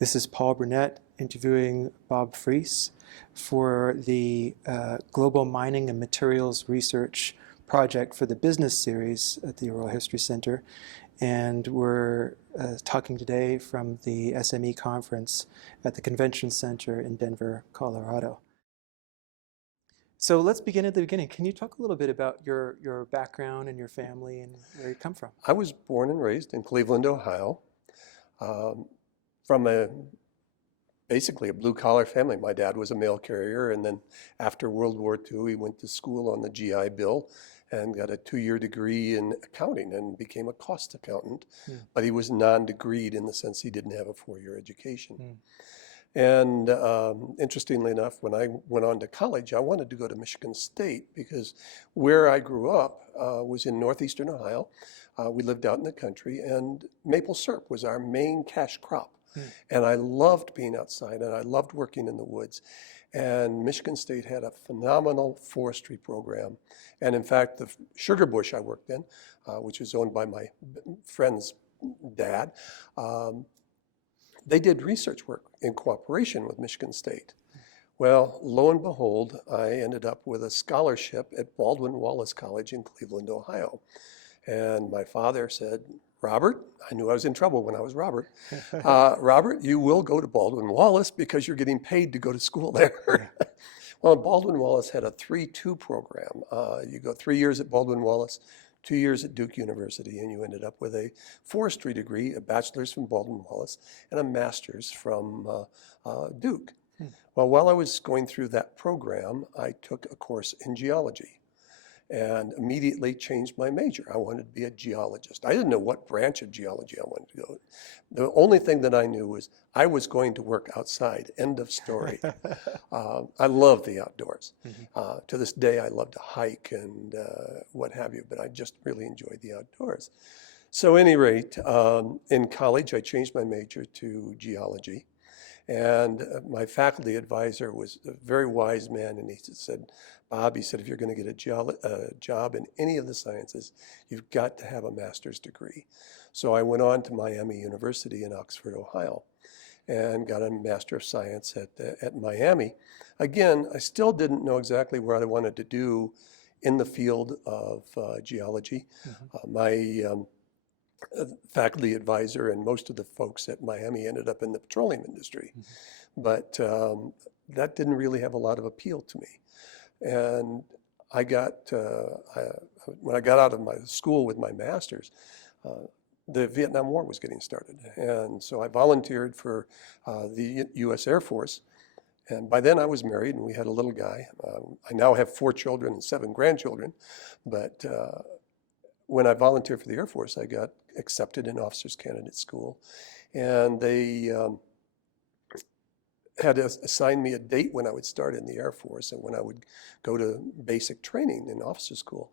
This is Paul Burnett interviewing Bob Freas for the Global Mining and Materials Research Project for the Business Series at the Oral History Center. And we're talking today from the SME conference at the Convention Center in Denver, Colorado. So let's begin at the beginning. Can you talk a little bit about your background and your family and where you come from? I was born and raised in Cleveland, Ohio, from basically a blue-collar family. My dad was a mail carrier, and then after World War II, he went to school on the GI Bill and got a 2-year degree in accounting and became a cost accountant. But he was non-degreed in the sense he didn't have a 4-year education. And interestingly enough, when I went on to college, I wanted to go to Michigan State because where I grew up was in northeastern Ohio. We lived out in the country, and maple syrup was our main cash crop. And I loved being outside, and I loved working in the woods. And Michigan State had a phenomenal forestry program. And in fact, the sugar bush I worked in, which was owned by my friend's dad, they did research work in cooperation with Michigan State. Well, lo and behold, I ended up with a scholarship at Baldwin Wallace College in Cleveland, Ohio. And my father said, Robert, I knew I was in trouble when I was Robert. Robert, you will go to Baldwin Wallace because you're getting paid to go to school there. Well, Baldwin Wallace had a 3-2 program. You go 3 years at Baldwin Wallace, 2 years at Duke University, and you ended up with a forestry degree, a bachelor's from Baldwin Wallace, and a master's from Duke. Well, while I was going through that program, I took a course in geology and immediately changed my major. I wanted to be a geologist. I didn't know what branch of geology I wanted to go. The only thing that I knew was I was going to work outside, end of story. I love the outdoors. To this day, I love to hike and what have you, but I just really enjoy the outdoors. So at any rate, in college, I changed my major to geology. And my faculty advisor was a very wise man, and he said, Bob, he said, if you're going to get a job in any of the sciences, you've got to have a master's degree. So I went on to Miami University in Oxford, Ohio, and got a Master of Science at Miami. Again, I still didn't know exactly what I wanted to do in the field of geology. My faculty advisor and most of the folks at Miami ended up in the petroleum industry. But that didn't really have a lot of appeal to me. And when I got out of my school with my master's, the Vietnam War was getting started. And so I volunteered for the U.S. Air Force. And by then I was married and we had a little guy. I now have 4 children and 7 grandchildren. But when I volunteered for the Air Force, I got accepted in Officers Candidate School. And they had assigned me a date when I would start in the Air Force and when I would go to basic training in officer school.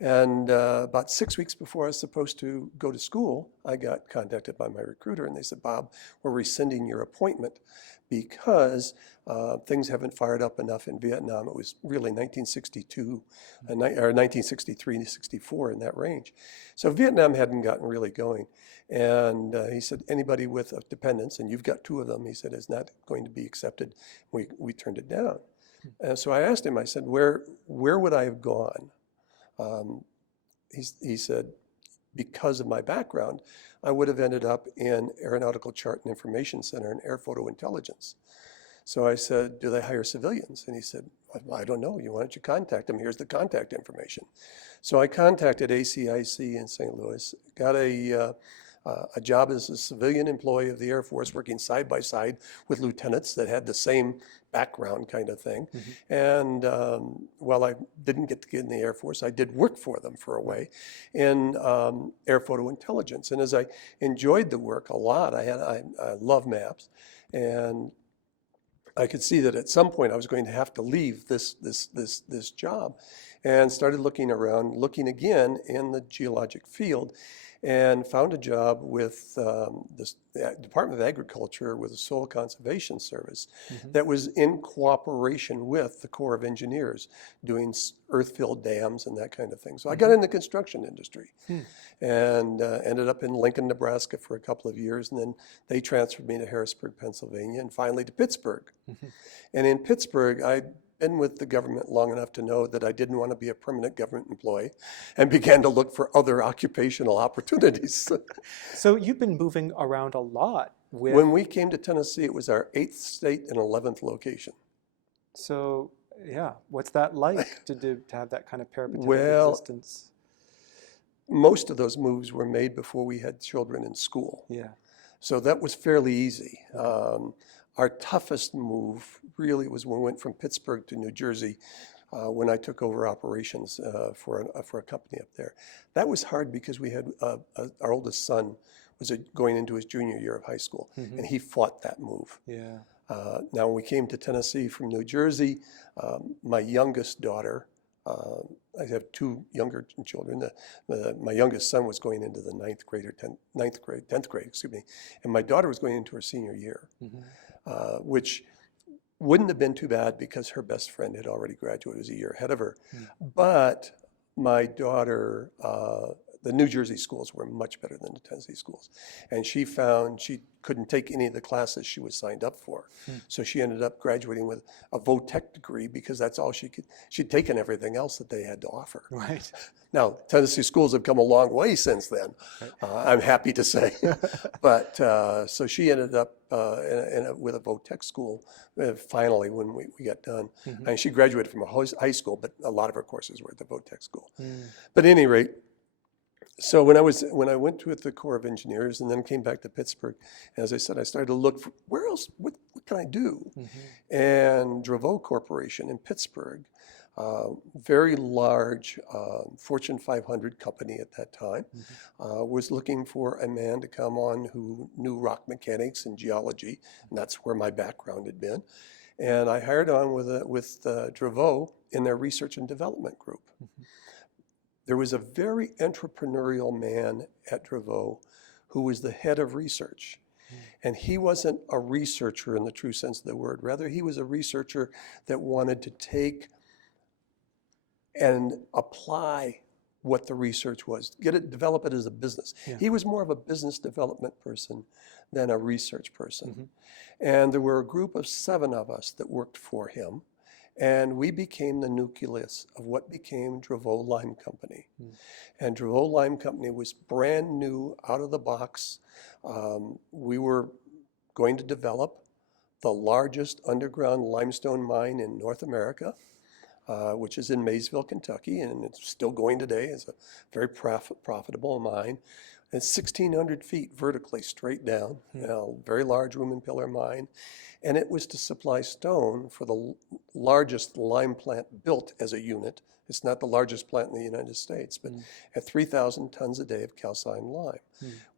And about 6 weeks before I was supposed to go to school, I got contacted by my recruiter and they said, Bob, we're rescinding your appointment because things haven't fired up enough in Vietnam. It was really 1962, or 1963 to 64 in that range. So Vietnam hadn't gotten really going. And he said, anybody with dependents, and you've got 2 of them, he said, is not going to be accepted. We turned it down. And so I asked him, I said, where would I have gone? He said, because of my background, I would have ended up in Aeronautical Chart and Information Center and Air Photo Intelligence. So I said, do they hire civilians? And he said, well, I don't know. Why don't you contact them? Here's the contact information. So I contacted ACIC in St. Louis, got a job as a civilian employee of the Air Force, working side by side with lieutenants that had the same background kind of thing. And while I didn't get to get in the Air Force, I did work for them for a way in air photo intelligence. And as I enjoyed the work a lot, I love maps, and I could see that at some point I was going to have to leave this job, and started looking around, looking again in the geologic field. and found a job with the Department of Agriculture with the Soil Conservation Service that was in cooperation with the Corps of Engineers doing earth-filled dams and that kind of thing. So I got in the construction industry and ended up in Lincoln, Nebraska for a couple of years, and then they transferred me to Harrisburg, Pennsylvania, and finally to Pittsburgh. And in Pittsburgh, I'd been with the government long enough to know that I didn't want to be a permanent government employee and began to look for other occupational opportunities. So you've been moving around a lot with... When we came to Tennessee, it was our 8th state and 11th location. So, yeah, what's that like to have that kind of peripatetic existence? Most of those moves were made before we had children in school. Yeah. So that was fairly easy. Our toughest move really was when we went from Pittsburgh to New Jersey when I took over operations for a company up there. That was hard because we had our oldest son was going into his junior year of high school, and he fought that move. Yeah. Now, when we came to Tennessee from New Jersey, my youngest daughter, I have 2 younger children. My youngest son was going into the 10th grade, excuse me, and my daughter was going into her senior year, which wouldn't have been too bad because her best friend had already graduated, was a year ahead of her. But my daughter, the New Jersey schools were much better than the Tennessee schools. And she found she couldn't take any of the classes she was signed up for. So she ended up graduating with a vo-tech degree because that's all she could. She'd taken everything else that they had to offer. Right. Now, Tennessee schools have come a long way since then, I'm happy to say. But so she ended up with a vo-tech school finally when we got done. And she graduated from a high school, but a lot of her courses were at the vo-tech school. But at any rate, so when I went to the Corps of Engineers and then came back to Pittsburgh, as I said, I started to look for where else, what can I do? And Dravot Corporation in Pittsburgh, very large Fortune 500 company at that time, was looking for a man to come on who knew rock mechanics and geology, and that's where my background had been. And I hired on with Dravot in their research and development group. There was a very entrepreneurial man at Dravot who was the head of research. And he wasn't a researcher in the true sense of the word. Rather, he was a researcher that wanted to take and apply what the research was, develop it as a business. He was more of a business development person than a research person. And there were a group of 7 of us that worked for him. And we became the nucleus of what became Dravot Lime Company. And Dravot Lime Company was brand new, out of the box. We were going to develop the largest underground limestone mine in North America, which is in Maysville, Kentucky, and it's still going today. It's a very profitable mine. It's 1,600 feet vertically straight down, very large room and pillar mine. And it was to supply stone for the largest lime plant built as a unit. It's not the largest plant in the United States, but at 3,000 tons a day of calcined lime,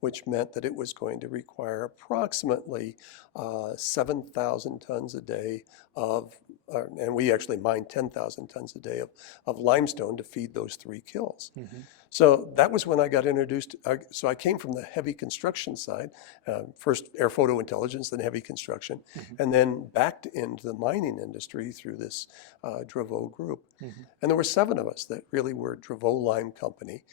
which meant that it was going to require approximately 7,000 tons a day of, and we actually mined 10,000 tons a day of limestone to feed those 3 kilns. So that was when I got introduced. So I came from the heavy construction side, first air photo intelligence, then heavy construction, and then backed into the mining industry through this Dravot group. And there were 7 of us that really were Dravot Lime Company.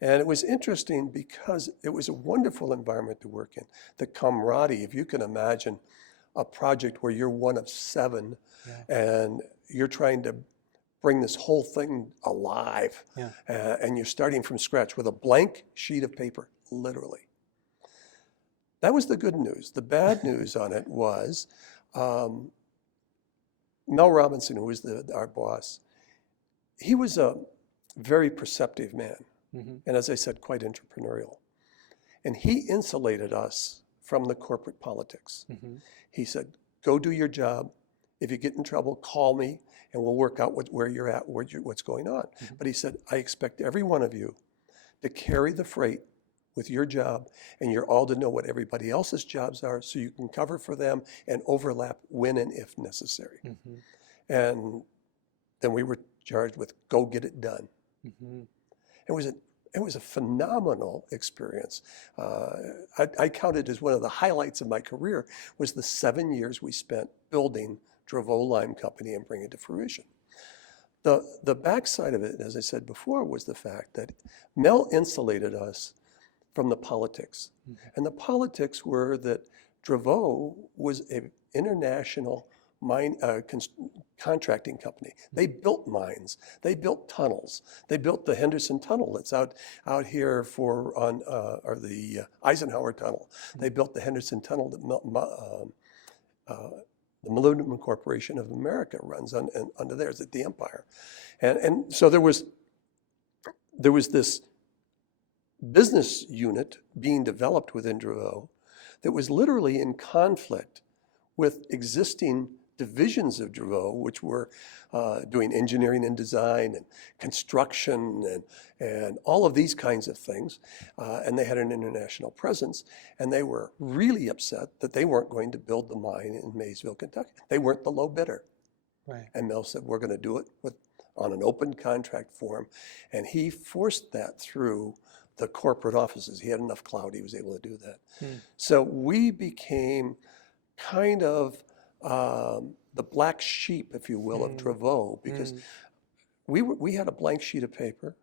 And it was interesting because it was a wonderful environment to work in. The camaraderie, if you can imagine a project where you're one of 7 and you're trying to bring this whole thing alive. And you're starting from scratch with a blank sheet of paper, literally. That was the good news. The bad news on it was Mel Robinson, who was our boss, he was a very perceptive man. And as I said, quite entrepreneurial. And he insulated us from the corporate politics. He said, go do your job. If you get in trouble, call me, and we'll work out where you're at, what's going on. But he said, I expect every one of you to carry the freight with your job, and you're all to know what everybody else's jobs are so you can cover for them and overlap when and if necessary. And then we were charged with go get it done. It was it was a phenomenal experience. I counted as one of the highlights of my career was the 7 years we spent building Dravot Lime Company and bringing it to fruition. The backside of it, as I said before, was the fact that Mel insulated us from the politics. Mm-hmm. And the politics were that Dravot was an international mine contracting company. They built mines. They built tunnels. They built the Henderson Tunnel that's out here or the Eisenhower Tunnel. They built the Henderson Tunnel that the Millennium Corporation of America runs under theirs at the Empire. And so there was this business unit being developed within Dravot that was literally in conflict with existing divisions of Dravot, which were doing engineering and design and construction and all of these kinds of things. And they had an international presence. And they were really upset that they weren't going to build the mine in Maysville, Kentucky. They weren't the low bidder. Right. And Mel said, we're going to do it on an open contract form. And he forced that through the corporate offices. He had enough clout, he was able to do that. So we became kind of the black sheep, if you will, of Dravot, because we had a blank sheet of paper.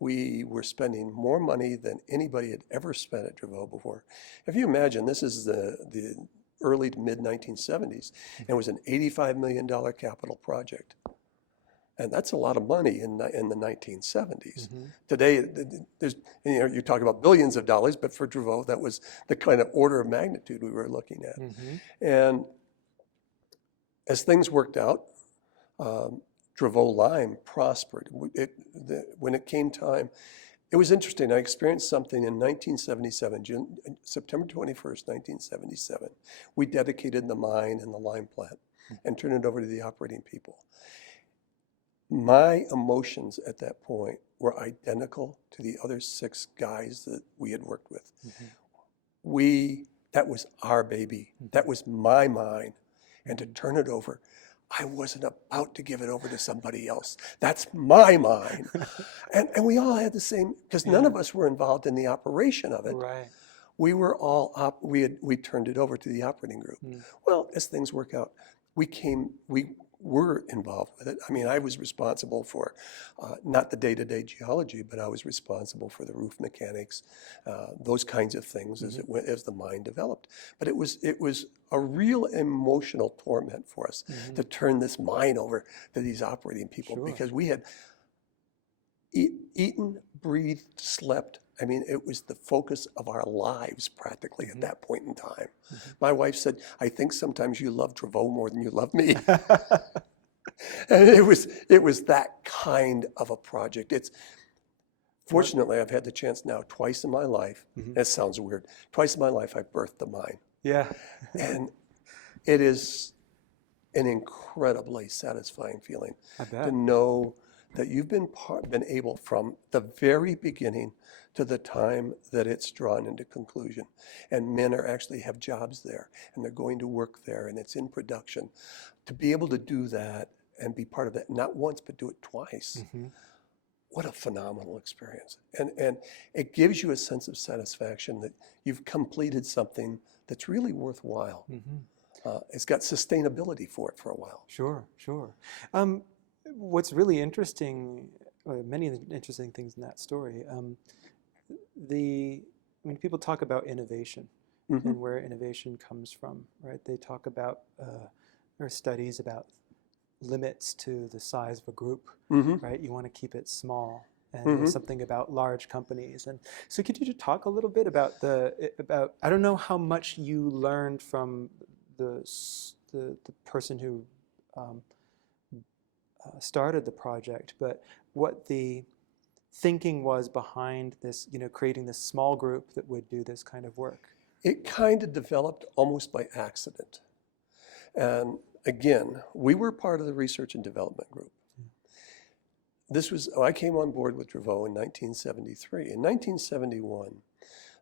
We were spending more money than anybody had ever spent at Dravot before. If you imagine, this is the early to mid 1970s, and it was an $85 million capital project. And that's a lot of money in the 1970s. Today, you talk about billions of dollars, but for Dravot, that was the kind of order of magnitude we were looking at. And as things worked out, Dravot Lime prospered. When it came time, it was interesting. I experienced something in 1977, September 21st, 1977. We dedicated the mine and the lime plant and turned it over to the operating people. My emotions at that point were identical to the other 6 guys that we had worked with. That was our baby. That was my mine. And to turn it over, I wasn't about to give it over to somebody else. That's my mine. and we all had the same, because none of us were involved in the operation of it. Right. We were all, we turned it over to the operating group. Well, as things work out, we were involved with it. I mean, I was responsible for not the day-to-day geology, but I was responsible for the roof mechanics, those kinds of things as the mine developed. But it was a real emotional torment for us to turn this mine over to these operating people because we had eaten, breathed, slept. I mean, it was the focus of our lives practically at that point in time. My wife said, I think sometimes you love Dravot more than you love me. And it was that kind of a project. Fortunately, I've had the chance now twice in my life. That sounds weird. Twice in my life, I've birthed a mine. Yeah. And it is an incredibly satisfying feeling to know that you've been able from the very beginning to the time that it's drawn into conclusion. And men actually have jobs there, and they're going to work there, and it's in production. To be able to do that and be part of that, not once, but do it twice, what a phenomenal experience. And it gives you a sense of satisfaction that you've completed something that's really worthwhile. It's got sustainability for it for a while. Sure. What's really interesting, many interesting things in that story, people talk about innovation and where innovation comes from, right? They talk about, there are studies about limits to the size of a group, right? You want to keep it small. And there's something about large companies. And so could you just talk a little bit about I don't know how much you learned from the person who started the project, but what the thinking was behind this, creating this small group that would do this kind of work. It kind of developed almost by accident. And again, we were part of the research and development group. I came on board with Dravot in 1973. In 1971,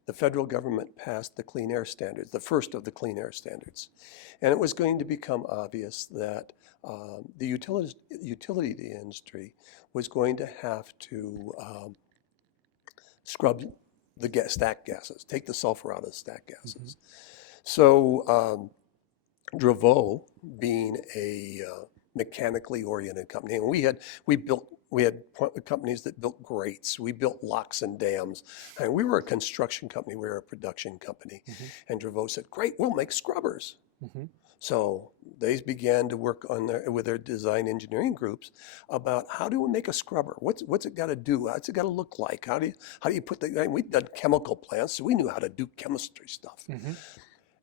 the federal government passed the Clean Air Standards, the first of the Clean Air Standards. And it was going to become obvious that the utility industry was going to have to scrub the stack gases, take the sulfur out of the stack gases. So Dravot, being a mechanically oriented company, and we had companies that built grates, we built locks and dams, and we were a construction company, we were a production company. And Dravot said, "Great, we'll make scrubbers." So they began to work on with their design engineering groups about how do we make a scrubber? What's it got to do? What's it got to look like? How do you put we've done chemical plants, so we knew how to do chemistry stuff.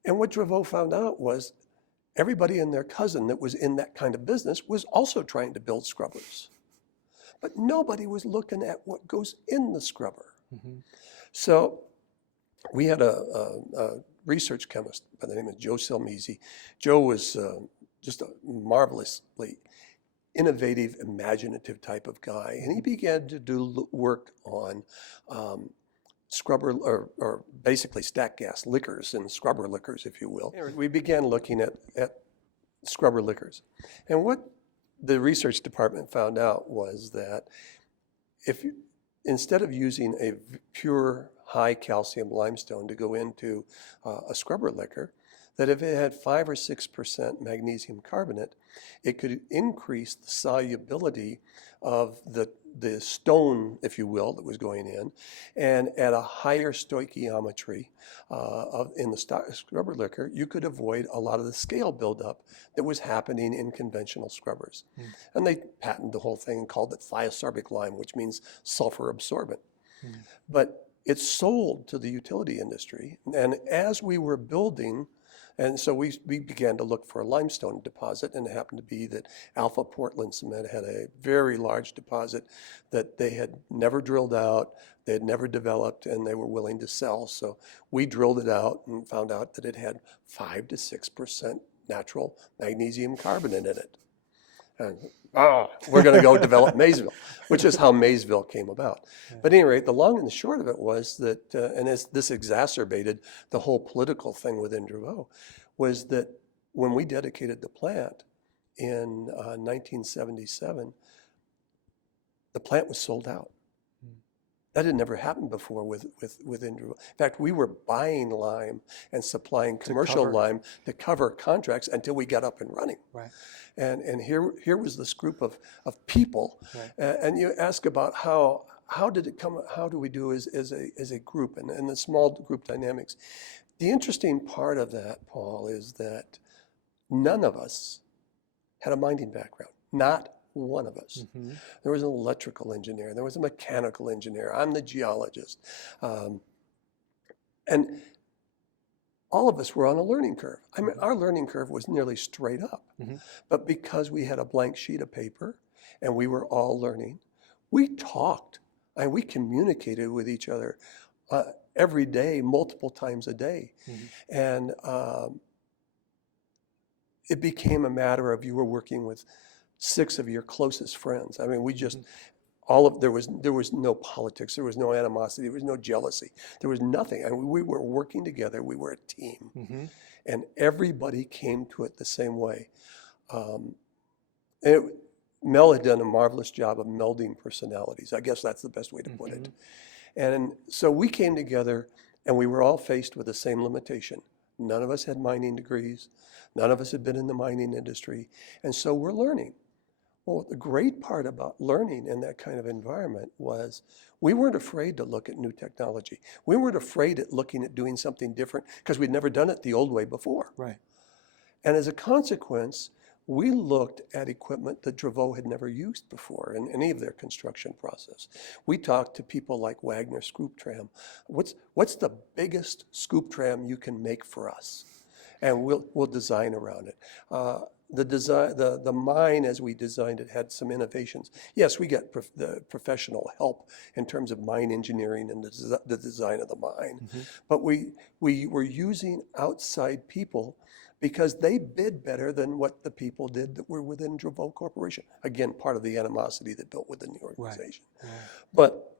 And what Dravot found out was everybody and their cousin that was in that kind of business was also trying to build scrubbers. But nobody was looking at what goes in the scrubber. So we had a research chemist by the name of Joe Selmese. Joe was just a marvelously innovative, imaginative type of guy. And he began to do work on scrubber, or basically stack gas liquors and scrubber liquors, if you will. We began looking at scrubber liquors. And what the research department found out was that instead of using a pure high calcium limestone to go into a scrubber liquor, that if it had 5 or 6% magnesium carbonate, it could increase the solubility of the stone, if you will, that was going in, and at a higher stoichiometry in the scrubber liquor, you could avoid a lot of the scale buildup that was happening in conventional scrubbers. And they patented the whole thing and called it thiosorbic lime, which means sulfur absorbent. But it's sold to the utility industry. And as we were building, and so we began to look for a limestone deposit, and it happened to be that Alpha Portland Cement had a very large deposit that they had never drilled out, they had never developed, and they were willing to sell. So we drilled it out and found out that it had 5 to 6% natural magnesium carbonate in it. And we're going to go develop Maysville, which is how Maysville came about. But at any rate, the long and the short of it was that, and this exacerbated the whole political thing within Dravot, was that when we dedicated the plant in 1977, the plant was sold out. That had never happened before within Dravot. In fact, we were buying lime and supplying commercial lime to cover contracts until we got up and running. And here was this group of people, and you ask about how did it come? How do we do as a group and the small group dynamics? The interesting part of that, Paul, is that none of us had a mining background. Not one of us. There was an electrical engineer. There was a mechanical engineer. I'm the geologist, and all of us were on a learning curve. I mean, our learning curve was nearly straight up. But because we had a blank sheet of paper and we were all learning, we talked and we communicated with each other every day, multiple times a day. And it became a matter of you were working with 6 of your closest friends. I mean, we just, there was no politics, there was no animosity, there was no jealousy, there was nothing. And we were working together, we were a team. And everybody came to it the same way. Mel had done a marvelous job of melding personalities. I guess that's the best way to put it. And so we came together and we were all faced with the same limitation. None of us had mining degrees. None of us had been in the mining industry. And so we're learning. Well, the great part about learning in that kind of environment was we weren't afraid to look at new technology. We weren't afraid at looking at doing something different because we'd never done it the old way before. And as a consequence, we looked at equipment that Dravot had never used before in any of their construction process. We talked to people like Wagner Scoop Tram. What's the biggest scoop tram you can make for us? And we'll design around it. The mine, as we designed it, had some innovations. Yes, we got the professional help in terms of mine engineering and the design of the mine, but we were using outside people because they bid better than what the people did that were within Dravot Corporation. Again, part of the animosity that built within the organization. But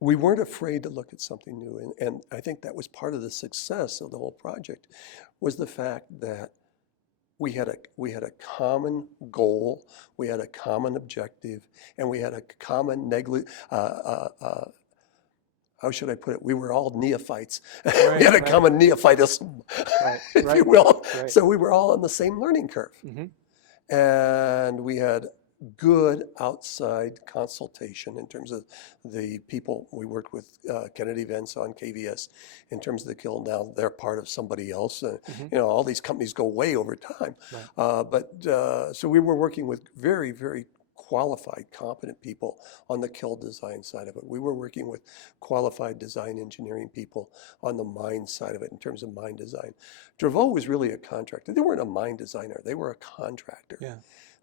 we weren't afraid to look at something new, and I think that was part of the success of the whole project, was the fact that we had a common goal, we had a common objective, and we had a common how should I put it? We were all neophytes. Right, We had a right. common neophytism, Right, if right, you will. right. So we were all on the same learning curve. Mm-hmm. And we had good outside consultation in terms of the people. We worked with Kennedy Vance on KVS in terms of the kiln. Now they're part of somebody else. Mm-hmm. All these companies go way over time. Right. So we were working with very, very qualified, competent people on the kiln design side of it. We were working with qualified design engineering people on the mine side of it in terms of mine design. Dravot was really a contractor. They weren't a mine designer. They were a contractor. Yeah.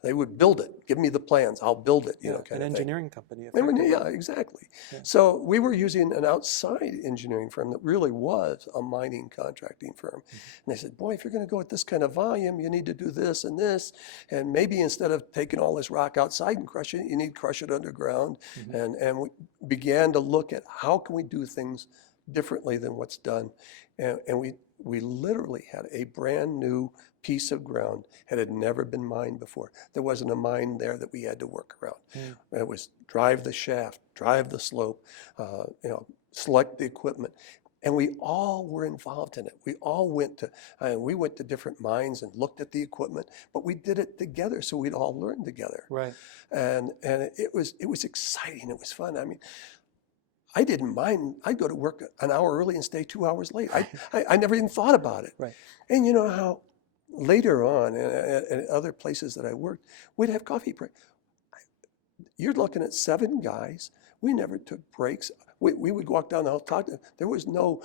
They would build it. Give me the plans. I'll build it, Yeah, kind an of thing. engineering company. Yeah, exactly. Yeah. So we were using an outside engineering firm that really was a mining contracting firm. Mm-hmm. And they said, boy, if you're going to go at this kind of volume, you need to do this and this. And maybe instead of taking all this rock outside and crushing it, you need to crush it underground. Mm-hmm. And we began to look at how can we do things differently than what's done. And we literally had a brand new piece of ground that had never been mined before. There wasn't a mine there that we had to work around. Mm. It was drive the shaft, drive the slope, select the equipment. And we all were involved in it. We all went to different mines and looked at the equipment, but we did it together, so we'd all learn together. Right. And it was exciting. It was fun. I mean, I didn't mind. I'd go to work an hour early and stay 2 hours late. I never even thought about it. Right. And you know how later on at other places that I worked, we'd have coffee break. You're looking at 7 guys. We never took breaks. We would walk down the hall, talk to them. There was no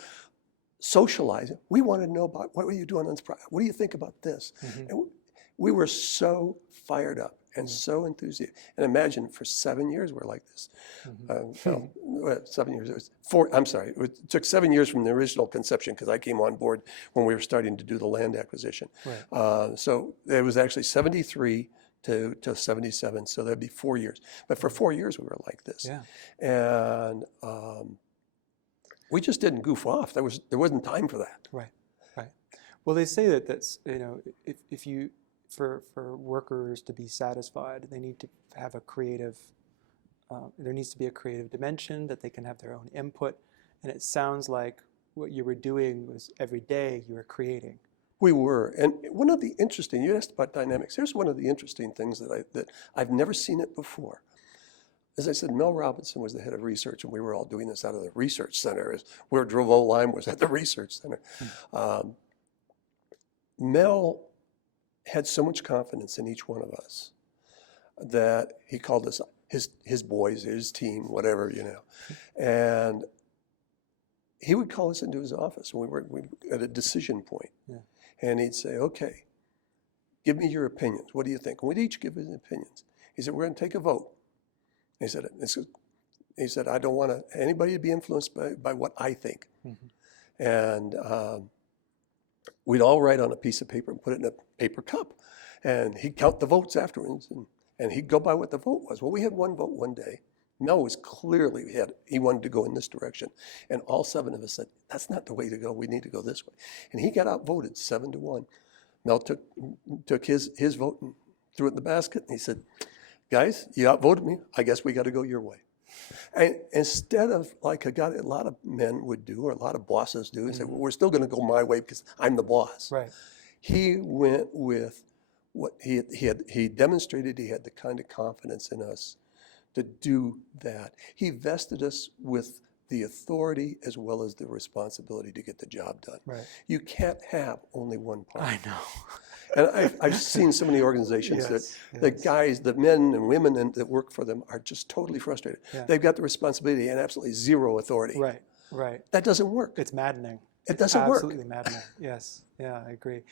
socializing. We wanted to know about what were you doing on this project? What do you think about this? Mm-hmm. And we were so fired up and so enthusiastic. And imagine for 7 years we're like this. Mm-hmm. 7 years. It was 4. I'm sorry. It took 7 years from the original conception because I came on board when we were starting to do the land acquisition. Right. So it was actually 73 to 77. So that'd be 4 years. But for 4 years we were like this. Yeah. And we just didn't goof off. There wasn't time for that. Right. Right. Well, they say that's if you for workers to be satisfied, they need to have a creative. There needs to be a creative dimension that they can have their own input, and it sounds like what you were doing was every day you were creating. We were, and one of the interesting. You asked about dynamics. Here's one of the interesting things that I've never seen it before. As I said, Mel Robinson was the head of research, and we were all doing this out of the research center, where Dravot Lime was at the research center. Mel had so much confidence in each one of us that he called us his boys, his team, whatever, and he would call us into his office, and we were at a decision point, and he'd say, "Okay, give me your opinions. What do you think?" And we'd each give his opinions. He said, "We're going to take a vote." He said, "I don't want anybody to be influenced by what I think." Mm-hmm. And we'd all write on a piece of paper and put it in a paper cup. And he'd count the votes afterwards, and he'd go by what the vote was. Well, we had one vote one day. Mel was clearly, he wanted to go in this direction. And all 7 of us said, "That's not the way to go. We need to go this way." And he got outvoted 7-1. Mel took his vote and threw it in the basket, and he said, "Guys, you outvoted me. I guess we got to go your way." And instead of like a lot of men would do, or a lot of bosses do, and say, "Well, we're still going to go my way because I'm the boss." Right. He went with what he demonstrated. He had the kind of confidence in us to do that. He vested us with the authority as well as the responsibility to get the job done. Right. You can't have only one part. I know. And I've seen so many organizations the guys, the men and women that work for them are just totally frustrated. Yeah. They've got the responsibility and absolutely zero authority. Right, right. That doesn't work. It's maddening. It doesn't work. Absolutely maddening. Yes. Yeah, I agree.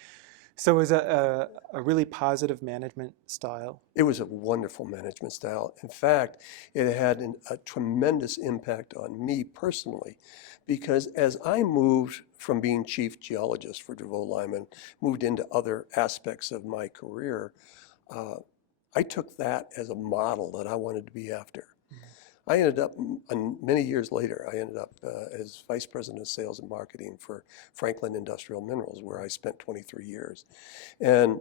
So it was a really positive management style. It was a wonderful management style. In fact, it had a tremendous impact on me personally, because as I moved from being chief geologist for Dravot Lime and moved into other aspects of my career, I took that as a model that I wanted to be after. I ended up, many years later, as vice president of sales and marketing for Franklin Industrial Minerals, where I spent 23 years. And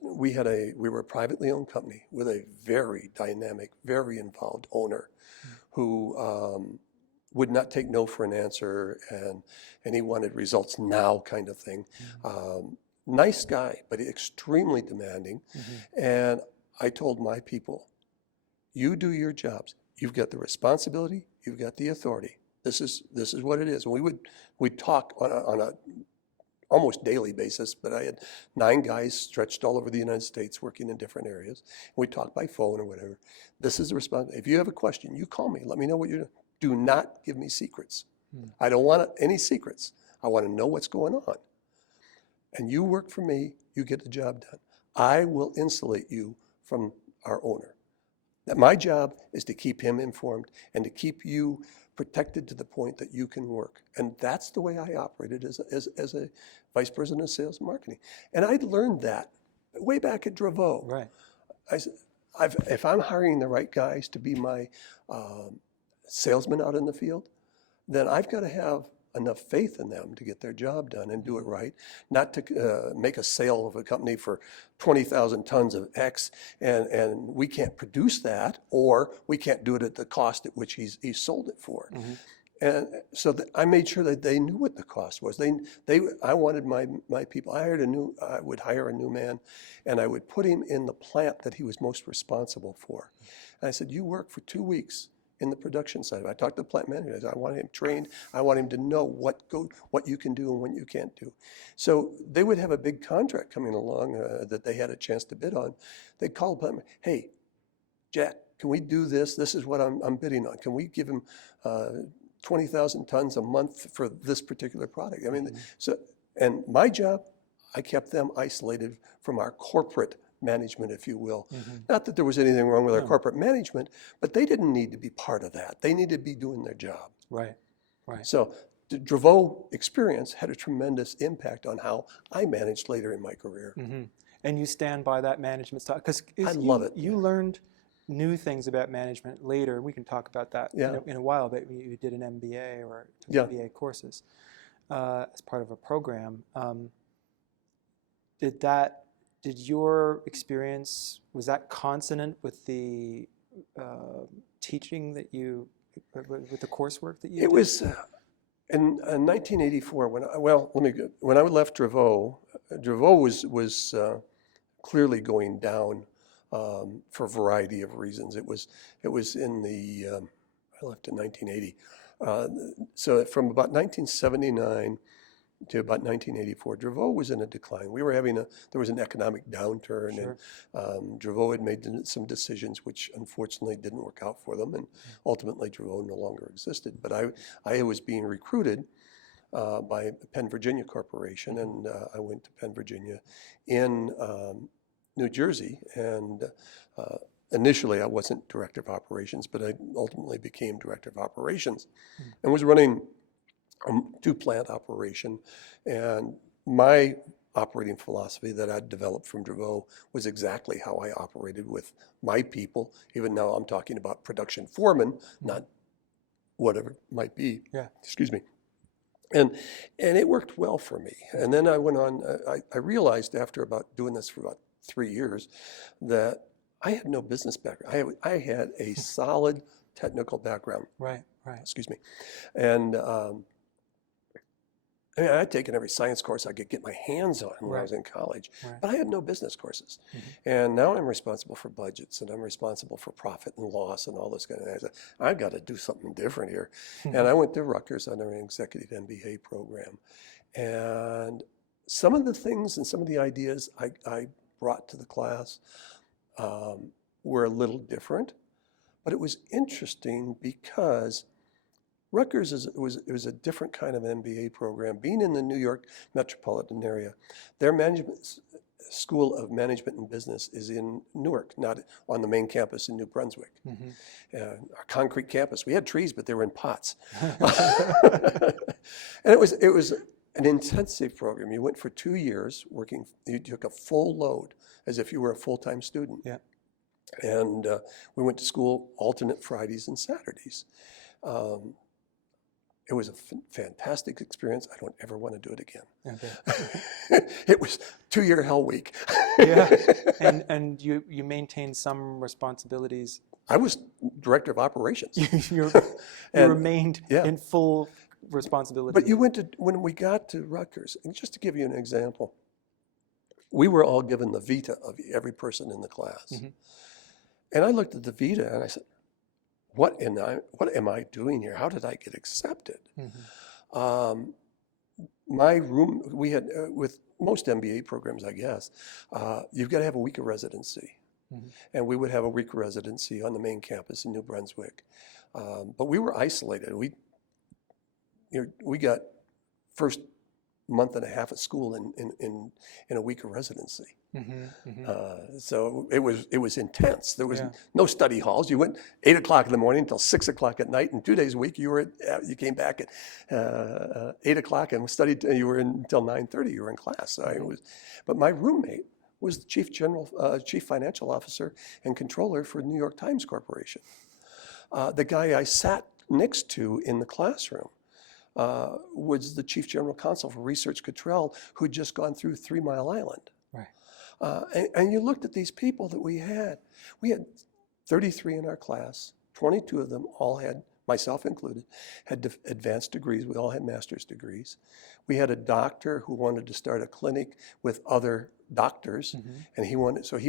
we were a privately owned company with a very dynamic, very involved owner who would not take no for an answer, and he wanted results now kind of thing. Nice guy, but extremely demanding. And I told my people, you do your jobs. You've got the responsibility, you've got the authority. This is what it is. And we'd talk on a almost daily basis, but I had 9 guys stretched all over the United States working in different areas. We'd talk by phone or whatever. This is the responsibility. If you have a question, you call me. Let me know what you're doing. Do not give me secrets. I don't want any secrets. I want to know what's going on. And you work for me, you get the job done. I will insulate you from our owner. That my job is to keep him informed and to keep you protected to the point that you can work. And that's the way I operated as a vice president of sales and marketing. And I'd learned that way back at Draveau. Right. If I'm hiring the right guys to be my salesmen out in the field, then I've got to have enough faith in them to get their job done and do it right, not to make a sale of a company for 20,000 tons of X and we can't produce that, or we can't do it at the cost at which he's sold it for. And so I made sure that they knew what the cost was. I wanted my people. I would hire a new man, and I would put him in the plant that he was most responsible for. And I said, you work for 2 weeks in the production side. I talked to the plant manager. I said, I want him trained. I want him to know what you can do and what you can't do. So they would have a big contract coming along that they had a chance to bid on. They'd call the plant manager, hey, Jack, can we do this? This is what I'm bidding on. Can we give him 20,000 tons a month for this particular product? I mean, and my job, I kept them isolated from our corporate management, if you will. Not that there was anything wrong with our corporate management, but they didn't need to be part of that. They needed to be doing their job. Right. So the Draveau experience had a tremendous impact on how I managed later in my career. And you stand by that management style? Because I love it. You learned new things about management later. We can talk about that in a while, but you did an MBA or took MBA courses as part of a program. Did your experience, was that consonant with the teaching that with the coursework that you did? It was in 1984 when I left Draveau. Draveau was clearly going down for a variety of reasons. It was in the I left in 1980. So from about 1979 to about 1984, Draveau was in a decline. We were there was an economic downturn, and Draveau had made some decisions which unfortunately didn't work out for them, and ultimately Draveau no longer existed. But I was being recruited by Penn Virginia Corporation, and I went to Penn Virginia in New Jersey, and initially I wasn't director of operations, but I ultimately became director of operations and was running a 2-plant operation. And my operating philosophy that I'd developed from Draveau was exactly how I operated with my people. Even now I'm talking about production foreman, not whatever it might be. Excuse me. And it worked well for me. And then I went on, I realized after doing this for about 3 years that I had no business background. I had a solid technical background. Right. Excuse me. And I'd taken every science course I could get my hands on when I was in college, but I had no business courses. And now I'm responsible for budgets, and I'm responsible for profit and loss and all this kind of things. I've got to do something different here. And I went to Rutgers under an executive MBA program. And some of the things and some of the ideas I brought to the class were a little different, but it was interesting because Rutgers was a different kind of MBA program. Being in the New York metropolitan area, their School of Management and Business is in Newark, not on the main campus in New Brunswick. Our concrete campus, we had trees, but they were in pots. And it was an intensive program. You went for 2 years working. You took a full load as if you were a full-time student. And we went to school alternate Fridays and Saturdays. It was a fantastic experience. I don't ever want to do it again. It was 2-year hell week. And you maintained some responsibilities I was director of operations. You And, remained yeah. in full responsibility. But when we got to Rutgers, and just to give you an example, we were all given the vita of every person in the class. Mm-hmm. And I looked at the vita and I said, what am I doing here? How did I get accepted? Mm-hmm. My room, we had, with most MBA programs, I guess, you've got to have a week of residency. Mm-hmm. And we would have a week of residency on the main campus in New Brunswick. But we were isolated. We got first month and a half of school in a week of residency. Mm-hmm. Mm-hmm. So it was intense. There was Yeah. no study halls. You went 8 o'clock in the morning until 6 o'clock at night, and 2 days a week you came back at 8 o'clock and studied. You were in until 9:30. You were in class. So but my roommate was the chief financial officer and controller for New York Times Corporation. The guy I sat next to in the classroom was the chief general counsel for Research Cottrell, who'd just gone through 3 Mile Island. Right. And you looked at these people that we had 33 in our class, 22 of them all had, myself included, had advanced degrees. We all had master's degrees. We had a doctor who wanted to start a clinic with other doctors, Mm-hmm. and he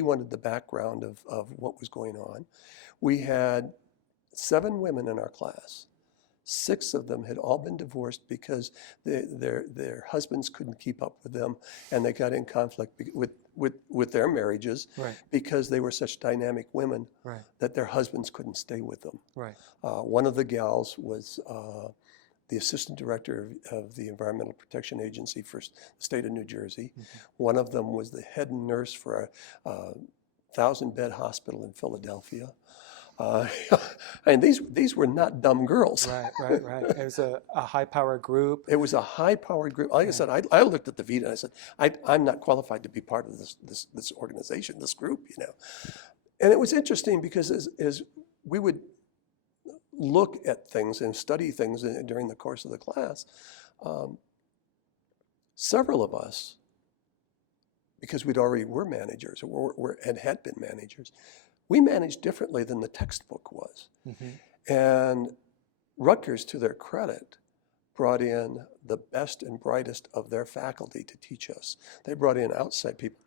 wanted the background of what was going on. We had 7 women in our class. 6 of them had all been divorced because their husbands couldn't keep up with them, and they got in conflict with their marriages. Right. Because they were such dynamic women. Right. That their husbands couldn't stay with them. Right. One of the gals was the assistant director of the Environmental Protection Agency for the state of New Jersey. Mm-hmm. One of them was the head nurse for a 1,000-bed hospital in Philadelphia. And these were not dumb girls. Right. It was a high-power group. It was a high-powered group. Like I said, I looked at the Vita and I said, I'm not qualified to be part of this organization, this group, And it was interesting because as we would look at things and study things during the course of the class, several of us, because we'd already were managers or had been managers, we managed differently than the textbook was. Mm-hmm. And Rutgers, to their credit, brought in the best and brightest of their faculty to teach us. They brought in outside people.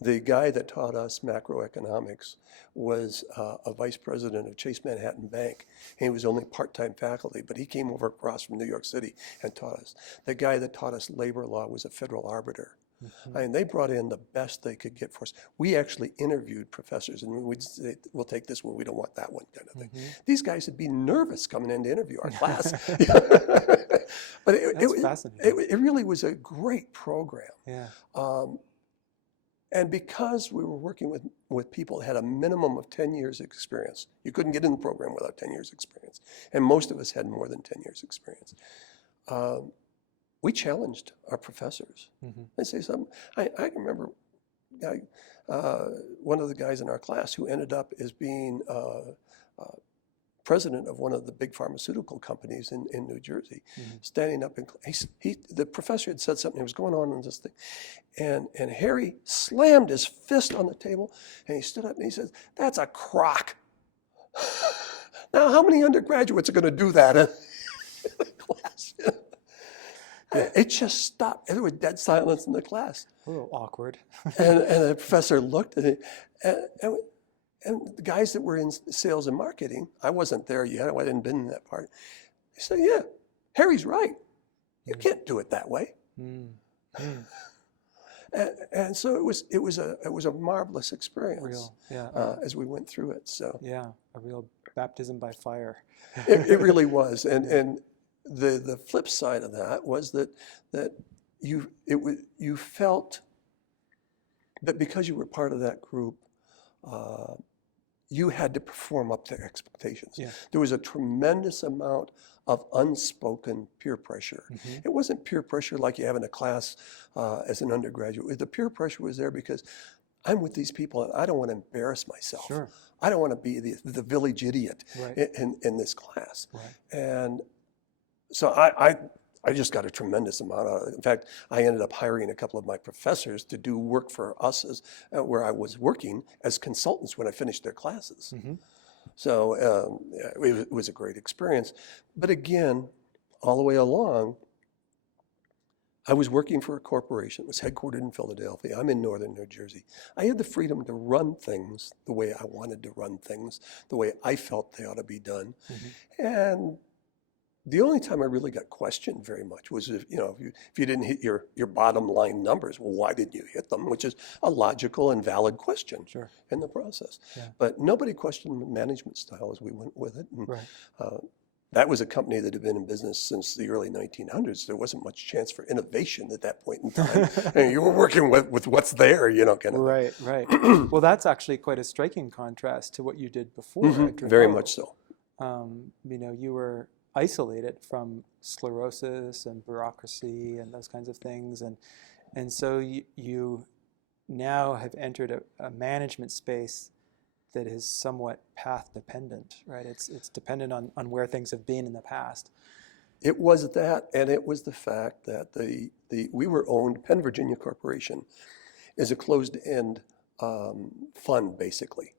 The guy that taught us macroeconomics was a vice president of Chase Manhattan Bank. He was only part-time faculty, but he came over across from New York City and taught us. The guy that taught us labor law was a federal arbiter. Mm-hmm. I mean, they brought in the best they could get for us. We actually interviewed professors, and we'd say, we'll take this one, we don't want that one, kind of thing. Mm-hmm. These guys would be nervous coming in to interview our class. But it really was a great program. Yeah. And because we were working with people that had a minimum of 10 years experience, you couldn't get in the program without 10 years experience. And most of us had more than 10 years experience. We challenged our professors. Mm-hmm. They say something. I can remember one of the guys in our class who ended up as being president of one of the big pharmaceutical companies in New Jersey, mm-hmm. standing up and the professor had said something. He was going on in this thing, and Harry slammed his fist on the table, and he stood up and he says, "That's a crock." Now, how many undergraduates are going to do that in the class? It just stopped. There was dead silence in the class. A little awkward. and the professor looked at it, and the guys that were in sales and marketing, I wasn't there yet. I hadn't been in that part. They said, "Yeah, Harry's right. You can't do it that way." And so it was a marvelous experience. As we went through it. So a real baptism by fire. it really was. And the flip side of that was that you felt that because you were part of that group, you had to perform up to expectations. Yeah. There was a tremendous amount of unspoken peer pressure. Mm-hmm. It wasn't peer pressure like you have in a class as an undergraduate. The peer pressure was there because I'm with these people and I don't want to embarrass myself. Sure. I don't want to be the village idiot in this class. Right. And so I just got a tremendous amount out of it. In fact, I ended up hiring a couple of my professors to do work for us where I was working as consultants when I finished their classes. Mm-hmm. So it was a great experience. But again, all the way along, I was working for a corporation. It was headquartered in Philadelphia. I'm in northern New Jersey. I had the freedom to run things the way I wanted to run things, the way I felt they ought to be done. And the only time I really got questioned very much was if you didn't hit your bottom line numbers. Well, why didn't you hit them? Which is a logical and valid question in the process. Yeah. But nobody questioned management style as we went with it. And, Right. that was a company that had been in business since the early 1900s. There wasn't much chance for innovation at that point in time. And you were working with what's there, kind of. Right, right. Well, that's actually quite a striking contrast to what you did before. At Very Draveau. much so. You were isolated from sclerosis and bureaucracy and those kinds of things, and so you now have entered a management space that is somewhat path dependent, right? It's dependent on where things have been in the past. It was that, and it was the fact that we were owned. Penn Virginia Corporation is a closed-end fund, basically,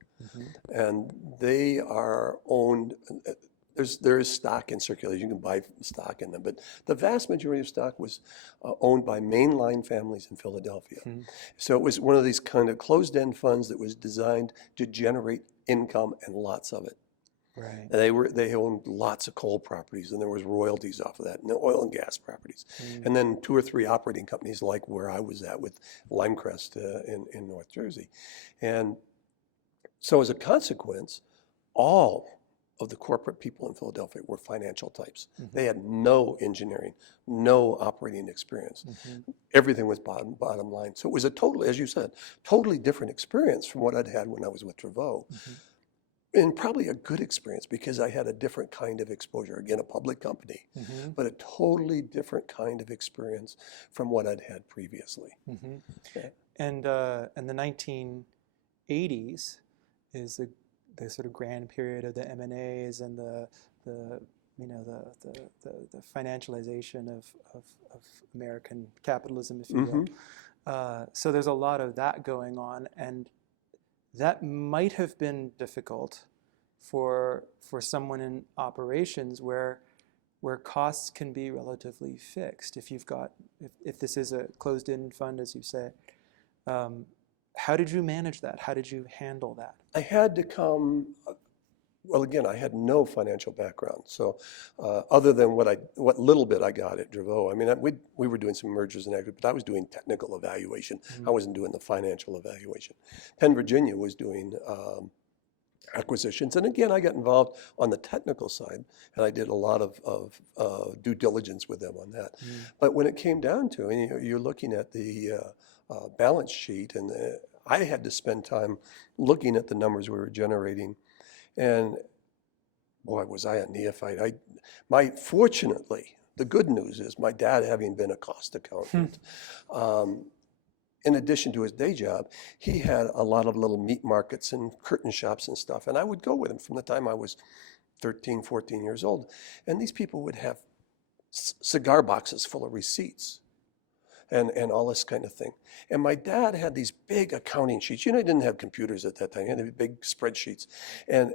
and they are owned. There is stock in circulation. You can buy stock in them, but the vast majority of stock was owned by mainline families in Philadelphia. So it was one of these kind of closed-end funds that was designed to generate income and lots of it. Right. And they owned lots of coal properties, and there was royalties off of that, and the oil and gas properties, and then 2 or 3 operating companies like where I was at with Limecrest in North Jersey, and so as a consequence, all of the corporate people in Philadelphia were financial types. They had no engineering, no operating experience. Everything was bottom line. So it was a totally, as you said, totally different experience from what I'd had when I was with Draveau. And probably a good experience because I had a different kind of exposure. Again, a public company, but a totally different kind of experience from what I'd had previously. And the 1980s is the sort of grand period of the M&As and the financialization of American capitalism, if you will. So there's a lot of that going on, and that might have been difficult for someone in operations where costs can be relatively fixed. If this is a closed-in fund, as you say. How did you manage that? How did you handle that? I had to come, well, again, I had no financial background. So other than what little bit I got at Draveau, I mean, we were doing some mergers and exits, but I was doing technical evaluation. I wasn't doing the financial evaluation. Penn Virginia was doing acquisitions. And again, I got involved on the technical side, and I did a lot of due diligence with them on that. But when it came down to it, you're looking at the balance sheet, and I had to spend time looking at the numbers we were generating, and boy, was I a neophyte. Fortunately, the good news is my dad, having been a cost accountant, in addition to his day job, he had a lot of little meat markets and curtain shops and stuff, and I would go with him from the time I was 13, 14 years old, and these people would have cigar boxes full of receipts. And all this kind of thing. And my dad had these big accounting sheets. He didn't have computers at that time. He had these big spreadsheets. And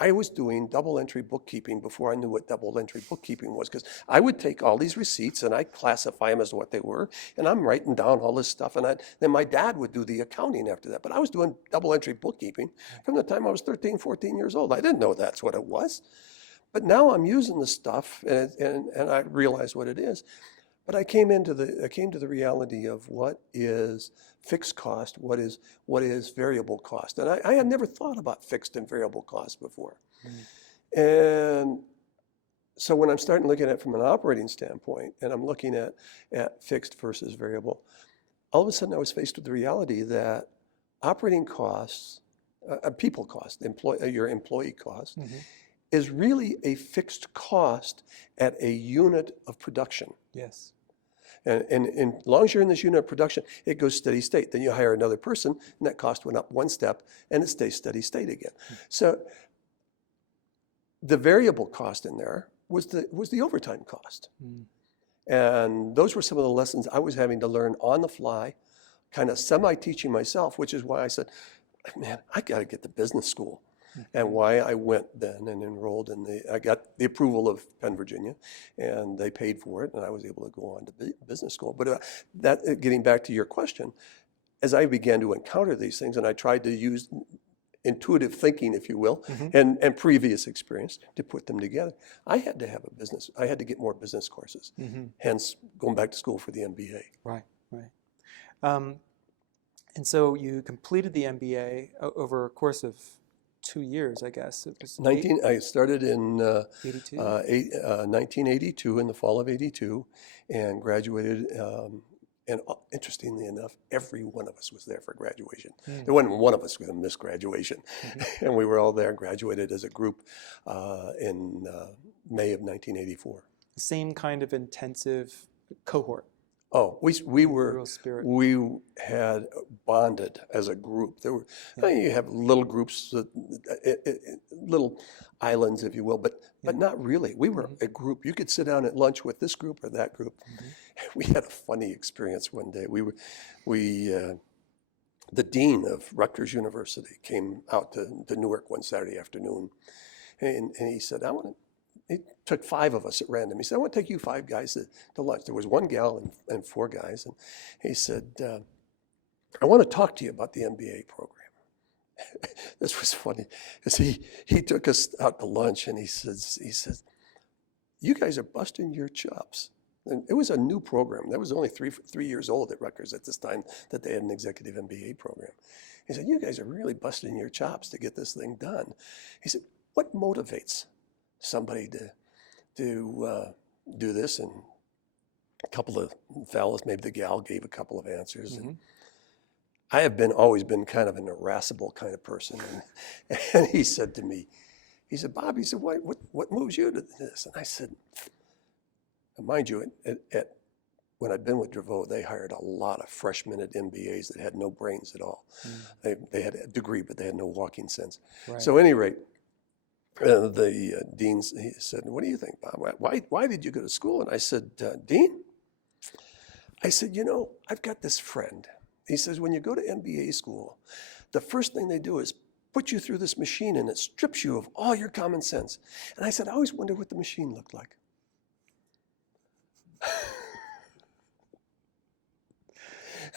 I was doing double entry bookkeeping before I knew what double entry bookkeeping was, because I would take all these receipts and I'd classify them as what they were, and I'm writing down all this stuff, and then my dad would do the accounting after that. But I was doing double entry bookkeeping from the time I was 13, 14 years old. I didn't know that's what it was. But now I'm using the stuff, and I realize what it is. But I came to the reality of what is fixed cost, what is variable cost. And I had never thought about fixed and variable cost before. And so when I'm starting looking at it from an operating standpoint, and I'm looking at fixed versus variable, all of a sudden I was faced with the reality that operating costs, people cost, your employee cost, is really a fixed cost at a unit of production. Yes. And as long as you're in this unit of production, it goes steady state. Then you hire another person, and that cost went up one step, and it stays steady state again. So the variable cost in there was the overtime cost. And those were some of the lessons I was having to learn on the fly, kind of semi-teaching myself, which is why I said, man, I got to get to business school. and why I went then and enrolled in I got the approval of Penn, Virginia, and they paid for it, and I was able to go on to business school. But getting back to your question, as I began to encounter these things, and I tried to use intuitive thinking, if you will, and previous experience to put them together, I had to have I had to get more business courses, hence going back to school for the MBA. Right, right. And so you completed the MBA over a course of 2 years, I guess. It was I started in 82? 1982, in the fall of 82, and graduated. And interestingly enough, every one of us was there for graduation. There wasn't one of us going to miss graduation. And we were all there and graduated as a group in May of 1984. Same kind of intensive cohort. Oh, we had bonded as a group. There were, you have little groups, little islands, if you will, but not really. We were a group. You could sit down at lunch with this group or that group. We had a funny experience one day. The dean of Rutgers University came out to Newark one Saturday afternoon, and he said, he took 5 of us at random. He said, I want to take you 5 guys to lunch. There was 1 gal and 4 guys. And he said, I want to talk to you about the MBA program. This was funny, because he took us out to lunch, and he says, you guys are busting your chops. And it was a new program. That was only 3 years old at Rutgers at this time that they had an executive MBA program. He said, you guys are really busting your chops to get this thing done. He said, what motivates somebody to do this? And a couple of fellas, maybe the gal, gave a couple of answers. And I have always been kind of an irascible kind of person. And he said to me, Bob, what moves you to this? And I said, and mind you, when I'd been with Draveau, they hired a lot of freshmen at MBAs that had no brains at all. They had a degree, but they had no walking sense. Right. So at any rate, the dean, he said, what do you think, Bob? Why did you go to school? And I said, Dean, I said, I've got this friend. He says, when you go to MBA school, the first thing they do is put you through this machine, and it strips you of all your common sense. And I said, I always wondered what the machine looked like.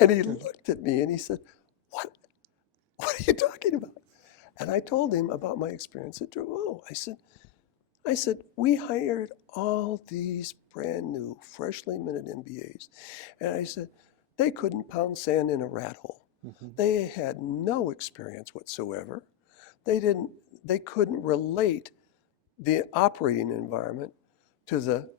And he looked at me and he said, what are you talking about? And I told him about my experience at Draveau. I said, we hired all these brand new, freshly minted MBAs. And I said, they couldn't pound sand in a rat hole. They had no experience whatsoever. They couldn't relate the operating environment to the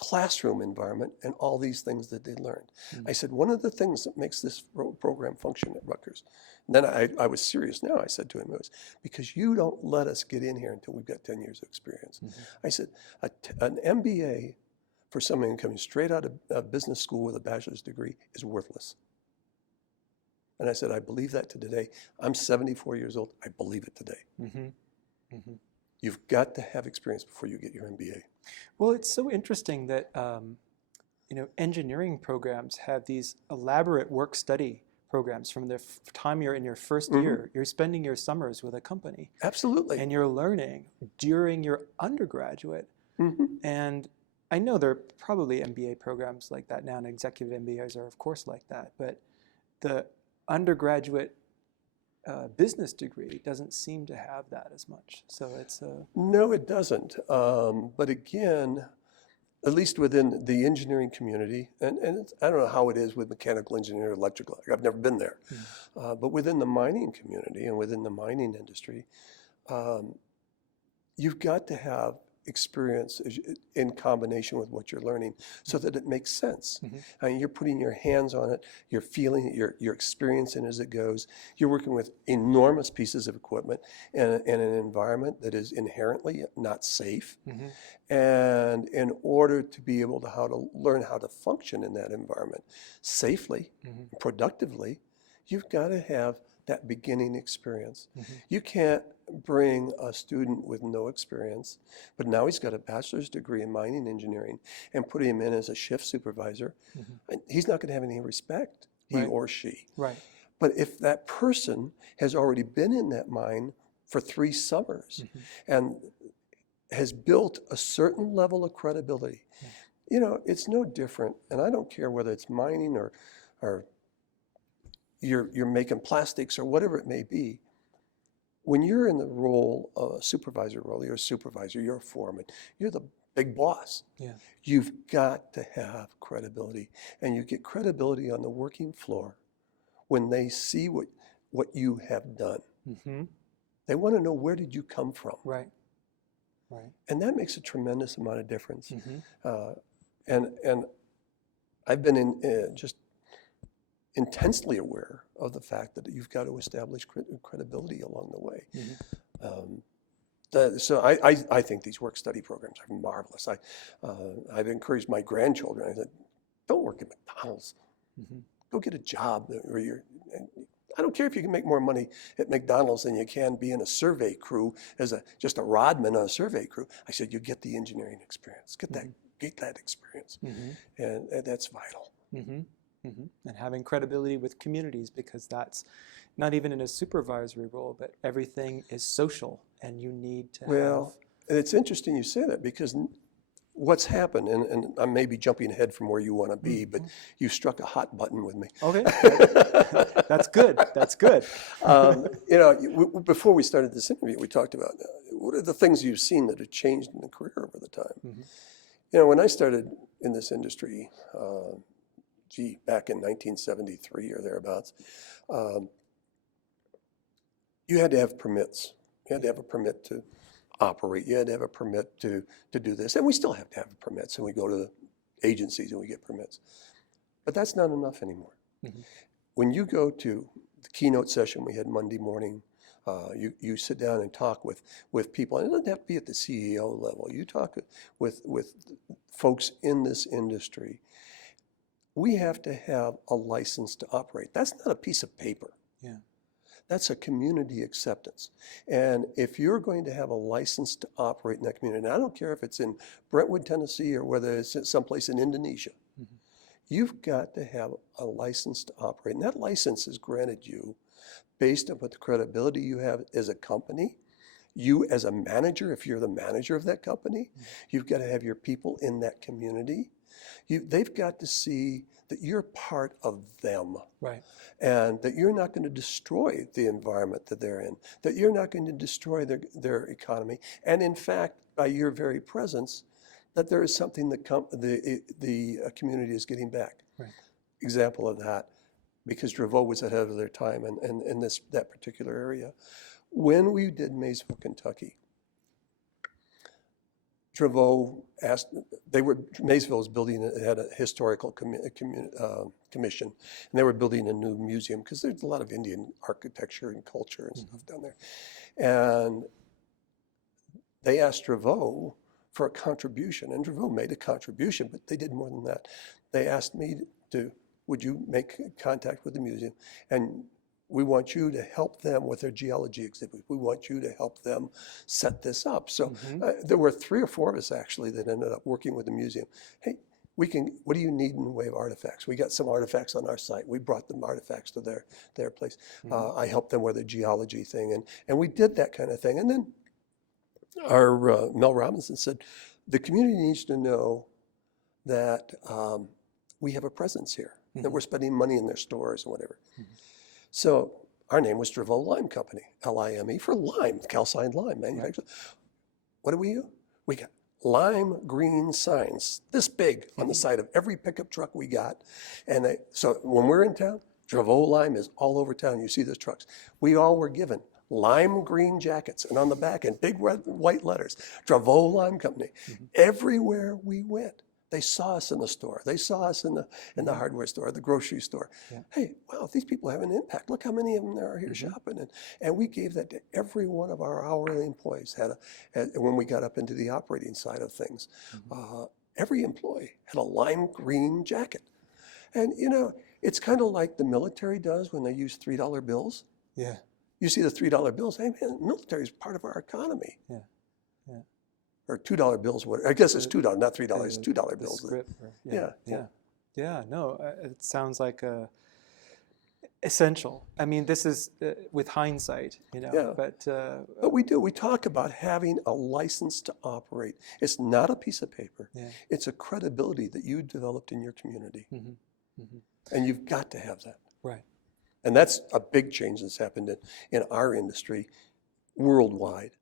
classroom environment and all these things that they learned. I said, one of the things that makes this program function at Rutgers, and then I was serious now, I said to him, it was because you don't let us get in here until we've got 10 years of experience. I said, an MBA for someone coming straight out of business school with a bachelor's degree is worthless. And I said, I believe that to today. I'm 74 years old. I believe it today. You've got to have experience before you get your MBA. Well, it's so interesting that engineering programs have these elaborate work study programs from the time you're in your first year. You're spending your summers with a company. Absolutely. And you're learning during your undergraduate. And I know there are probably MBA programs like that now, and executive MBAs are of course like that, but the undergraduate business degree doesn't seem to have that as much. So it's No, it doesn't. But again, at least within the engineering community, and I don't know how it is with mechanical engineering, electrical. I've never been there. But within the mining community and within the mining industry, you've got to have experience in combination with what you're learning so that it makes sense. And you're putting your hands on it, you're feeling it, you're experiencing as it goes. You're working with enormous pieces of equipment in an environment that is inherently not safe. And in order to be able to learn how to function in that environment safely, productively, you've got to have that beginning experience. You can't bring a student with no experience, but now he's got a bachelor's degree in mining engineering, and put him in as a shift supervisor. He's not going to have any respect, he or she. But if that person has already been in that mine for 3 summers and has built a certain level of credibility. You know, it's no different, and I don't care whether it's mining or you're making plastics or whatever it may be. When you're in the role of a supervisor role, you're a supervisor, you're a foreman, you're the big boss. Yeah. You've got to have credibility, and you get credibility on the working floor when they see what you have done. They want to know, where did you come from? Right. Right. And that makes a tremendous amount of difference. And I've been just intensely aware of the fact that you've got to establish credibility along the way. So I think these work study programs are marvelous. I've encouraged my grandchildren. I said, don't work at McDonald's. Go get a job where I don't care if you can make more money at McDonald's than you can be in a survey crew as just a rodman on a survey crew. I said, you get the engineering experience. Get that experience, and that's vital. And having credibility with communities, because that's not even in a supervisory role, but everything is social, and you need to Well, and it's interesting you say that, because what's happened, and I may be jumping ahead from where you want to be, but you struck a hot button with me. Okay, that's good. That's good. You know, before we started this interview, we talked about what are the things you've seen that have changed in the career over the time. You know, when I started in this industry, back in 1973 or thereabouts, you had to have permits. You had to have a permit to operate. You had to have a permit to do this. And we still have to have permits, and we go to the agencies and we get permits. But that's not enough anymore. When you go to the keynote session we had Monday morning, you sit down and talk with people. And it doesn't have to be at the CEO level. You talk with folks in this industry. We have to have a license to operate. That's not a piece of paper. That's a community acceptance. And if you're going to have a license to operate in that community, and I don't care if it's in Brentwood, Tennessee, or whether it's someplace in Indonesia, you've got to have a license to operate. And that license is granted you based on what the credibility you have as a company. You as a manager, if you're the manager of that company, you've got to have your people in that community. They've got to see that you're part of them. Right. And that you're not going to destroy the environment that they're in, that you're not going to destroy their economy. And in fact, by your very presence, that there is something that the community is getting back. Right. Example of that, because Dravot was ahead of their time in that particular area. When we did Maysville, Kentucky, Dravot asked, Maysville was building, had a historical commission, and they were building a new museum because there's a lot of Indian architecture and culture and stuff down there. And they asked Dravot for a contribution, and Dravot made a contribution, but they did more than that. They asked me would you make contact with the museum, and we want you to help them with their geology exhibit. We want you to help them set this up. So there were 3 or 4 of us actually that ended up working with the museum. Hey, what do you need in the way of artifacts? We got some artifacts on our site. We brought them artifacts to their place. I helped them with a geology thing, and we did that kind of thing. And then our Mel Robinson said, the community needs to know that we have a presence here, that we're spending money in their stores and whatever. So our name was Dravot Lime Company, L-I-M-E, for lime, calcined lime manufacturer. What do? We got lime green signs, this big, on the side of every pickup truck we got. And so when we're in town, Dravot Lime is all over town. You see those trucks. We all were given lime green jackets, and on the back in big red, white letters, Dravot Lime Company. Everywhere we went, they saw us in the store. They saw us in the hardware store, the grocery store. Hey, wow, these people have an impact. Look how many of them there are here shopping. And we gave that to every one of our hourly employees. When we got up into the operating side of things, every employee had a lime green jacket. And you know, it's kind of like the military does when they use $3 bills. Yeah. You see the $3 bills. Hey man, the military is part of our economy. Yeah. Yeah. Or $2 bills. I guess it's $2, not $3. It's $2 bills. Script, Yeah. Yeah. No, it sounds like essential. I mean, this is with hindsight, Yeah. but But we do. We talk about having a license to operate. It's not a piece of paper. yeah. It's a credibility that you developed in your community. Hmm. Hmm. And you've got to have that. Right. And that's a big change that's happened in our industry worldwide.